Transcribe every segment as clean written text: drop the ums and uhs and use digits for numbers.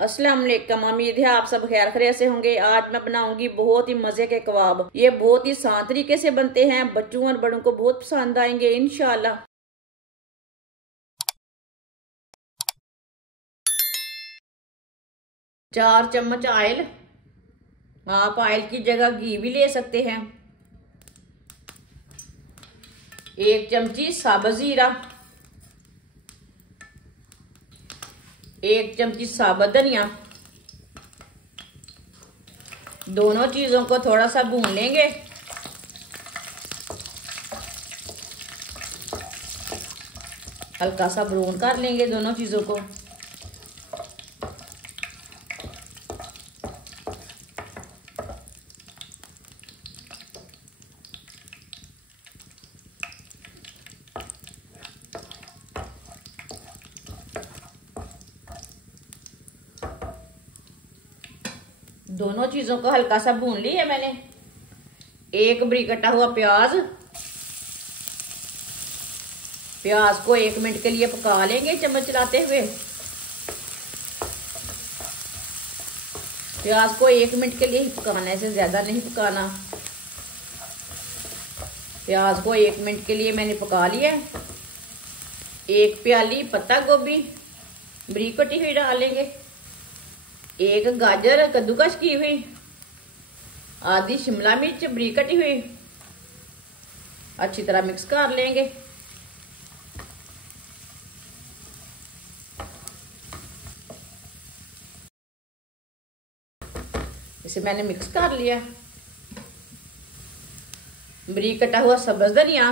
अस्सलाम वालेकुम। उम्मीद है आप सब खैर खैरियत से होंगे। आज मैं बनाऊंगी बहुत ही मजे के कबाब। ये बहुत ही आसान तरीके से बनते हैं, बच्चों और बड़ों को बहुत पसंद आएंगे इंशाल्लाह। 4 चम्मच ऑयल, आप ऑयल की जगह घी भी ले सकते हैं। 1 चमची साबुत जीरा, 1 चमची साबुत धनिया। दोनों चीजों को थोड़ा सा भून लेंगे। हल्का सा ब्राउन कर लेंगे दोनों चीजों को। दोनों चीजों को हल्का सा भून लिया मैंने। 1 बारीक कटा हुआ प्याज, प्याज को 1 मिनट के लिए पका लेंगे चम्मच चलाते हुए। प्याज को 1 मिनट के लिए ही पकाना है, इससे ज्यादा नहीं पकाना। प्याज को 1 मिनट के लिए मैंने पका लिया। 1 प्याली पत्ता गोभी बारीक कटी हुई डालेंगे। 1 गाजर कद्दूकस की हुई, आधी शिमला मिर्च बारीक कटी हुई। अच्छी तरह मिक्स कर लेंगे। इसे मैंने मिक्स कर लिया। बारीक कटा हुआ सब्ज धनिया,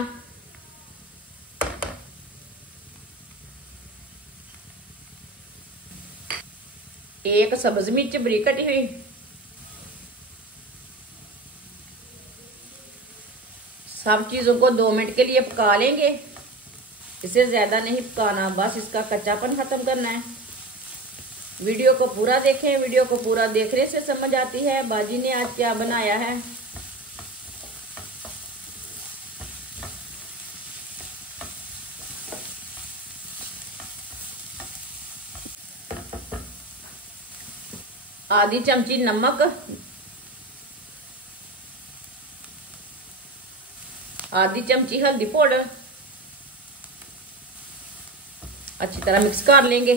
1 सब्ज मिर्च बारीक कटी हुई। सब चीजों को 2 मिनट के लिए पका लेंगे, इसे ज्यादा नहीं पकाना, बस इसका कच्चापन खत्म करना है। वीडियो को पूरा देखें, वीडियो को पूरा देखने से समझ आती है बाजी ने आज क्या बनाया है। आधी चमची नमक, आधी चमची हल्दी पाउडर। अच्छी तरह मिक्स कर लेंगे।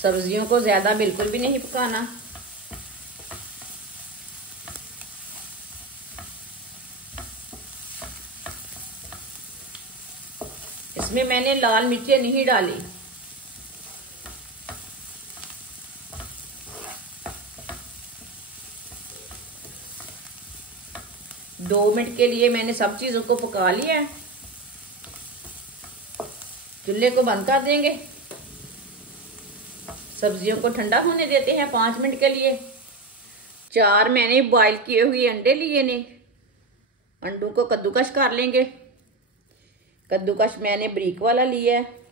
सब्जियों को ज्यादा बिल्कुल भी नहीं पकाना। इसमें मैंने लाल मिर्चें नहीं डाली। दो मिनट के लिए मैंने सब चीजों को पका लिया है। चूल्हे को बंद कर देंगे। सब्जियों को ठंडा होने देते हैं 5 मिनट के लिए। 4 मैंने बॉईल किए हुए अंडे लिए ने, अंडों को कद्दूकस कर लेंगे। कद्दूकस मैंने बारीक वाला लिया है।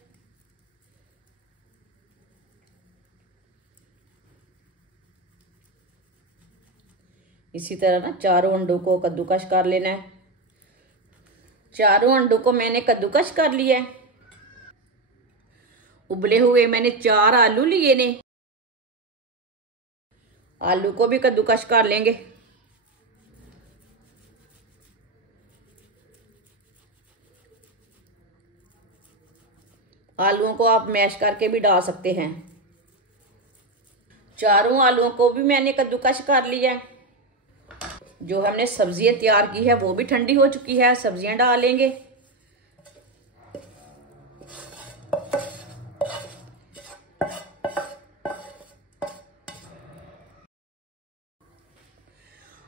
इसी तरह ना चारों अंडों को कद्दूकस कर लेना है। चारों अंडों को मैंने कद्दूकस कर लिया है। उबले हुए मैंने 4 आलू लिए ने, आलू को भी कद्दूकस कर लेंगे। आलूओं को आप मैश करके भी डाल सकते हैं। चारों आलूओं को भी मैंने कद्दूकस कर लिया है। जो हमने सब्जियां तैयार की है वो भी ठंडी हो चुकी है, सब्जियां डालेंगे।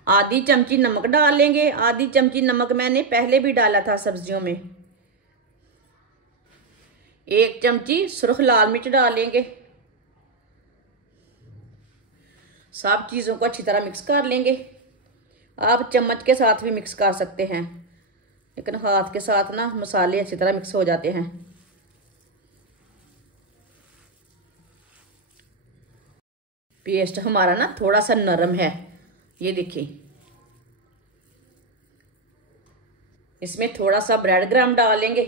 आधी चमची नमक डाल लेंगे। आधी चमची नमक मैंने पहले भी डाला था सब्जियों में। 1 चमची सुर्ख लाल मिर्च डालेंगे। सब चीजों को अच्छी तरह मिक्स कर लेंगे। आप चम्मच के साथ भी मिक्स कर सकते हैं, लेकिन हाथ के साथ ना मसाले अच्छी तरह मिक्स हो जाते हैं। पेस्ट हमारा ना थोड़ा सा नरम है, ये देखिए। इसमें थोड़ा सा ब्रेड क्रम्ब डालेंगे।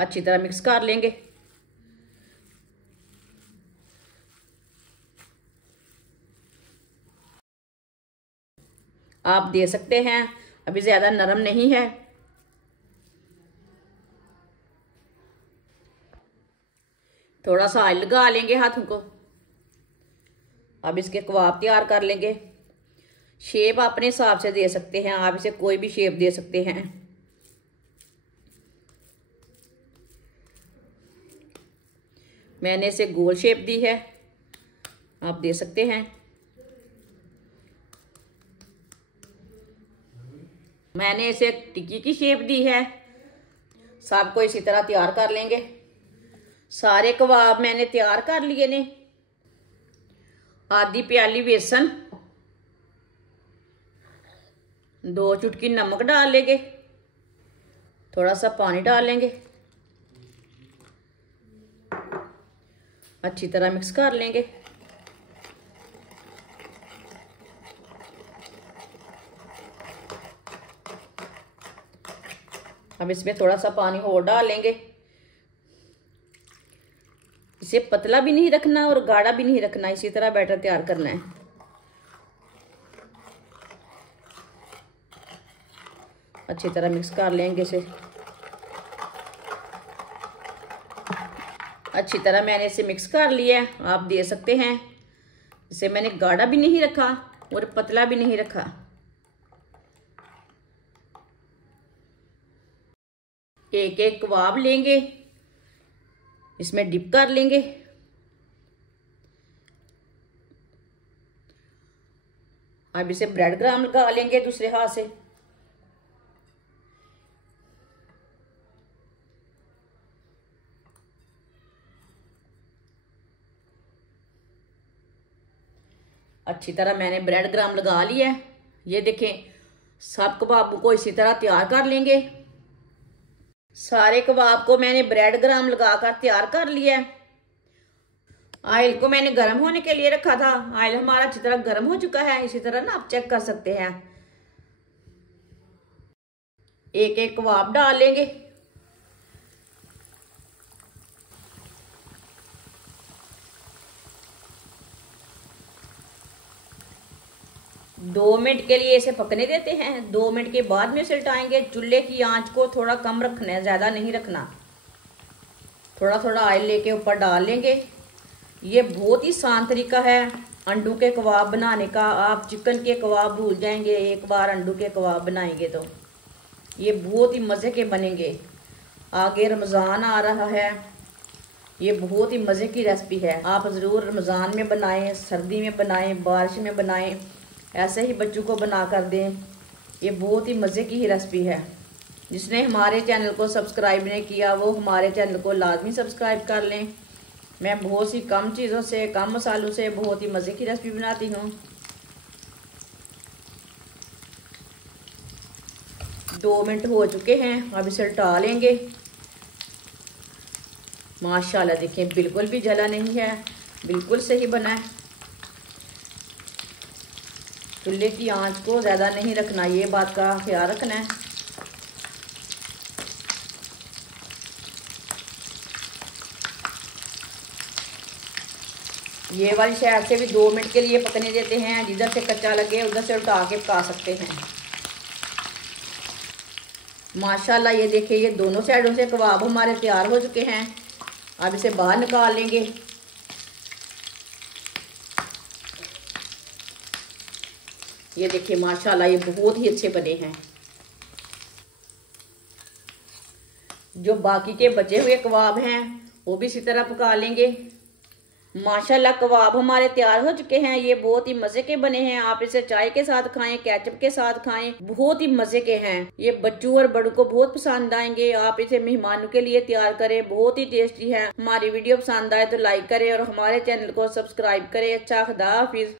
अच्छी तरह मिक्स कर लेंगे। आप दे सकते हैं, अभी ज्यादा नरम नहीं है। थोड़ा सा ऑयल लगा लेंगे हाथों को। अब इसके कबाब तैयार कर लेंगे। शेप अपने हिसाब से दे सकते हैं, आप इसे कोई भी शेप दे सकते हैं। मैंने इसे गोल शेप दी है, आप दे सकते हैं। मैंने इसे टिक्की की शेप दी है। सबको इसी तरह तैयार कर लेंगे। सारे कबाब मैंने तैयार कर लिए ने। आधी प्याली बेसन, 2 चुटकी नमक डाल लेंगे, थोड़ा सा पानी डाल लेंगे, अच्छी तरह मिक्स कर लेंगे। अब इसमें थोड़ा सा पानी और डाल लेंगे। इसे पतला भी नहीं रखना और गाढ़ा भी नहीं रखना, इसी तरह बैटर तैयार करना है। अच्छी तरह मिक्स कर लेंगे इसे। अच्छी तरह मैंने इसे मिक्स कर लिया है, आप दे सकते हैं। इसे मैंने गाढ़ा भी नहीं रखा और पतला भी नहीं रखा। एक एक कबाब लेंगे, इसमें डिप कर लेंगे। अब इसे ब्रेड क्रम्ब लगा लेंगे दूसरे हाथ से। अच्छी तरह मैंने ब्रेड क्रम्ब लगा लिया है। ये देखें, सब कबाबों को इसी तरह तैयार कर लेंगे। सारे कबाब को मैंने ब्रेड क्रम्ब लगाकर तैयार कर लिया है। ऑयल को मैंने गर्म होने के लिए रखा था। ऑयल हमारा अच्छी तरह गर्म हो चुका है। इसी तरह ना आप चेक कर सकते हैं। एक एक कबाब डाल लेंगे। दो मिनट के लिए इसे पकने देते हैं। 2 मिनट के बाद में इसे उल्टाएंगे। चूल्हे की आंच को थोड़ा कम रखना है, ज्यादा नहीं रखना। थोड़ा थोड़ा ऑयल लेके ऊपर डाल लेंगे। ये बहुत ही आसान तरीका है अंडों के कबाब बनाने का। आप चिकन के कबाब भूल जाएंगे एक बार अंडों के कबाब बनाएंगे तो। ये बहुत ही मज़े के बनेंगे। आगे रमज़ान आ रहा है, ये बहुत ही मज़े की रेसिपी है। आप ज़रूर रमज़ान में बनाएं, सर्दी में बनाएं, बारिश में बनाएं, ऐसे ही बच्चों को बना कर दें। ये बहुत ही मज़े की ही रेसिपी है। जिसने हमारे चैनल को सब्सक्राइब नहीं किया वो हमारे चैनल को लाजमी सब्सक्राइब कर लें। मैं बहुत सी कम चीज़ों से, कम मसालों से बहुत ही मज़े की रेसिपी बनाती हूँ। 2 मिनट हो चुके हैं, अब इसे उल्टा लेंगे। माशाल्लाह देखिए, बिल्कुल भी जला नहीं है, बिल्कुल सही बना है। चूल्हे की आंच को ज़्यादा नहीं रखना, ये बात का ख्याल रखना है। ये वाली साइड से भी 2 मिनट के लिए पकने देते हैं। जिधर से कच्चा लगे उधर से उल्टा के पका सकते हैं। माशाल्लाह ये देखिए, ये दोनों साइडों से कबाब हमारे तैयार हो चुके हैं। अब इसे बाहर निकाल लेंगे। ये देखिए माशाल्लाह ये बहुत ही अच्छे बने हैं। जो बाकी के बचे हुए कबाब हैं वो भी इसी तरह पका लेंगे। माशाल्लाह कबाब हमारे तैयार हो चुके हैं। ये बहुत ही मजे के बने हैं। आप इसे चाय के साथ खाएं, केचप के साथ खाएं, बहुत ही मजे के हैं। ये बच्चों और बड़ों को बहुत पसंद आएंगे। आप इसे मेहमानों के लिए तैयार करें, बहुत ही टेस्टी है। हमारी वीडियो पसंद आए तो लाइक करें और हमारे चैनल को सब्सक्राइब करें। अच्छा, खुदा हाफिज।